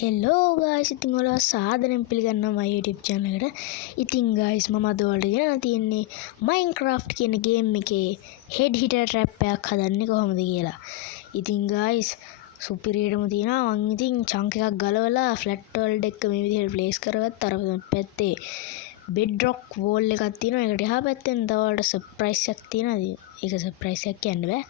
Hello ගායිස් ඉතින් ඔයාලව සාදරයෙන් පිළිගන්නවා මගේ YouTube channel එකට. ඉතින් ගායිස් මම අද ඔයාලට ගෙනලා තියෙන්නේ Minecraft කියන ගේම් එකේ head hitter trap එකක් හදන්නේ කොහොමද කියලා. ඉතින් ගායිස් සුපිරියටම තියෙනවා. මම ඉතින් chunk එකක් ගලවලා flat world එක මේ විදිහට place කරගත්තා. අර පැත්තේ bedrock wall එකක් තියෙනවා. ඒකට එහා පැත්තෙන් තව ඔයාලට surprise එකක් තියෙනවා. ඒක surprise එකක් කියන්න බෑ.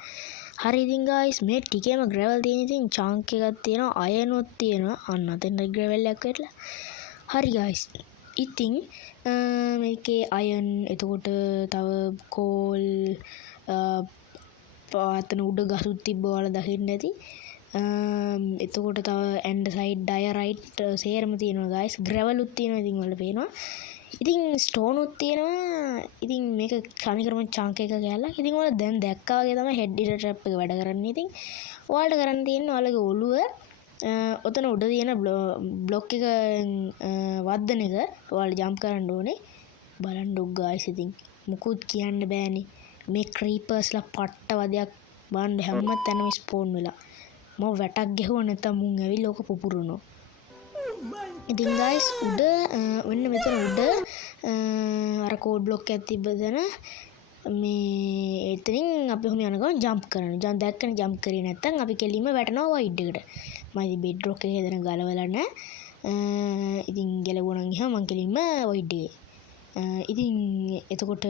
හරි ඉතින් guys මේ ටිකේම gravel තියෙන ඉතින් chunk එකක් තියෙනවා iron උත් තියෙනවා අන්න අතෙන් gravel එකක් වෙట్లా හරි guys ඉතින් මේකේ iron එතකොට තව coal පාතන උඩ ගසුත් තිබ්බ ඔයාලා දකින්න ඇති එතකොට තව andesite diorite සේරම තියෙනවා guys gravel උත් තියෙනවා ඉතින් ඔයාලට පේනවා ඉතින් ස්ටෝන් උත් තියෙනවා ඉතින් මේක කණිකරම chunk එක ගෑල්ලා ඉතින් ඔයාලා දැන් දැක්කා වගේ තමයි head hitter trap එක වැඩ කරන්නේ ඉතින් ඔයාලට කරන්න තියෙන්නේ ඔයාලගේ ඔළුව ඔතන උඩ තියෙන බ්ලොක් එක වද්දන එක ඔයාලා ජම්ප් කරන්න ඕනේ බලන්න ඩොග් ගායිස් ඉතින් මුකුත් කියන්න බෑනේ මේ ක්‍රීපර්ස්ලා පට්ට වදයක් බාන්න හැම තැනම ස්පෝන් වෙලා මම වැටක් ගැහුවා නැත්නම් මුන් ඇවිල්ලා ඕක පුපුරනවා ඉතින් guys උඩ වෙන්න මෙතන උඩ අර කෝඩ් බ්ලොක් එකක් තිබ්බ තැන මේ එතනින් අපි ඔහම යන ගමන් ජම්ප් කරනවා. ජම්ප් දැක්කනේ ජම්ප් කරේ නැත්නම් අපි කෙලින්ම වැටෙනවා වයිඩ් එකට. මම ඉතින් බෙඩ් රොක් එකේ හදන ගලවලා නැහැ. ඉතින් ගැලවුවා නම් එහෙනම් මං කෙලින්ම වයිඩ් එකේ. ඉතින් එතකොට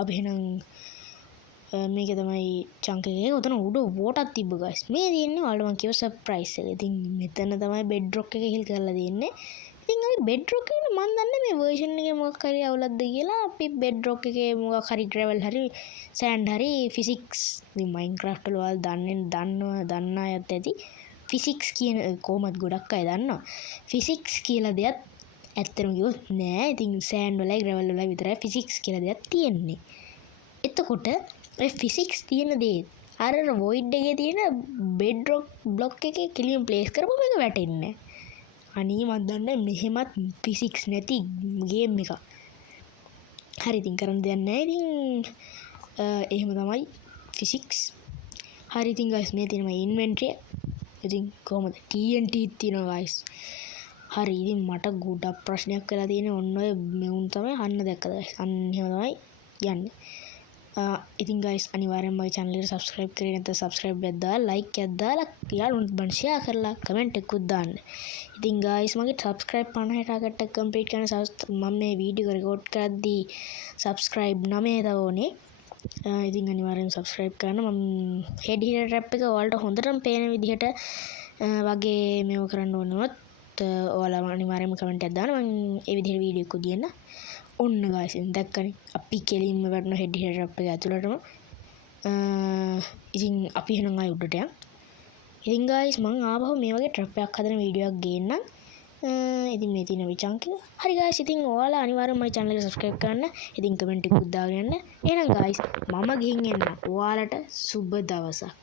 අපි එහෙනම් මේක තමයි chunk එකේ උතන උඩ වෝටක් තිබ්බ guys. මේ තියෙන්නේ ඔයාලට මම කියව සර්ප්‍රයිස් එක. ඉතින් මෙතන තමයි බෙඩ් රොක් එක හිල් කරලා තියෙන්නේ. ඉතින් අපි බෙඩ් රොක් එකේ මම දන්නේ මේ version එකේ මොකක් හරි අවුලක්ද කියලා අපි බෙඩ් රොක් එකේ මොකක් හරි gravel හරි sand හරි physics ඉතින් Minecraft වල ඔයාලා දන්න අයත් ඇති physics කියන කොහොමද ගොඩක් අය දන්නවා. physics කියලා දෙයක් ඇත්තටම කිව්වොත් නෑ. ඉතින් sand වලයි gravel වලයි විතරයි physics කියලා දෙයක් තියෙන්නේ. එතකොට ඒ ෆිසික්ස් තියෙන දේ අර void එකේ තියෙන bedrock block එකේ කෙලියම් ප්ලේස් කරපුවම මේක වැටෙන්නේ අනේ මන් දන්නේ මෙහෙමත් ෆිසික්ස් නැති ගේම් එකක් හරි ඉතින් කරන්න දෙයක් නැහැ ඉතින් එහෙම තමයි ෆිසික්ස් හරි ඉතින් guys මේ තියෙන මගේ ඉන්වෙන්ටරි ඉතින් කොහමද TNT තියෙනවා guys හරි ඉතින් මට ගොඩක් ප්‍රශ්නයක් වෙලා තියෙන්නේ ඔන්න ඔය මෙවුන් තමයි අන්න දැක්කද guys අන්න එහෙම තමයි යන්නේ ඉතින් guys අනිවාර්යෙන්ම මගේ channel එකට subscribe කරේ නැත්නම් subscribe එකක් දාලා like එකක් දාලා යාළුවන්ට බන් share කරලා comment එකකුත් දාන්න. ඉතින් guys මගේ subscribe 50 target එක complete කරන මම මේ වීඩියෝ එක record කරද්දී subscribe 9 තව ඕනේ. ඉතින් අනිවාර්යෙන් subscribe කරන්න මම head hitter trap එක ඔයාලට හොඳටම පේන විදිහට වගේ මේව කරන්න ඕනොත් ඔයාලා අනිවාර්යෙන්ම comment එකක් දාන්න මම ඒ විදිහට වීඩියෝ එකක් දියන්න. ඔන්න guys දැක්කනේ අපි කෙලින්ම වැටෙන head hitter trap එක ඇතුළටම ඉතින් අපි එහෙනම් ආයෙ උඩට යමු ඉතින් guys මම ආපහු මේ වගේ trap එකක් හදන වීඩියෝ එකක් ගේන්නම් ඉතින් මේ තියෙන chunk එක හරි guys ඉතින් ඔයාලා අනිවාර්යෙන්ම මගේ channel එක subscribe කරන්න ඉතින් comment එකකුත් දාගෙන යන්න එහෙනම් guys මම ගිහින් එන්න ඔයාලට සුබ දවසක්